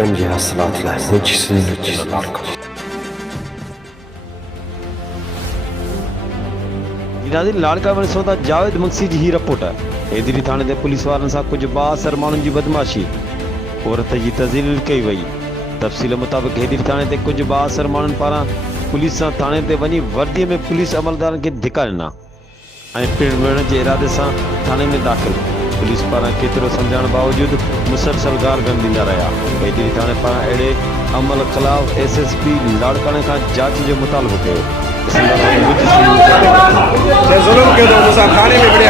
कंजे हसनात लाड़का बने सौदा जावेद मक्सी जी ही रिपोर्ट है। हेदरी थाने ते पुलिस वारन सा कुछ बासर मानुन जी बदमाशी औरत जी तज़लील कई वई। तफ़सील मुताबिक हेदरी थाने ते कुछ बासर मानुन पारा पुलिस सा थाने ते वनी वर्दी में पुलिस अमलदारन के धिका ॾिना ऐं पिण विढ़ण जे इरादे सां थाने में दाख़िल। पुलिस पारां केतिरो सम्झाइण बावजूद मुसलसल गार गन ॾींदा रहिया। हेदरी थाने पारां अहिड़े अमल ख़िलाफ़ SSP लाड़काणे खां जांच जो मुतालबो कयो। जुल्म के तो थाने में बड़े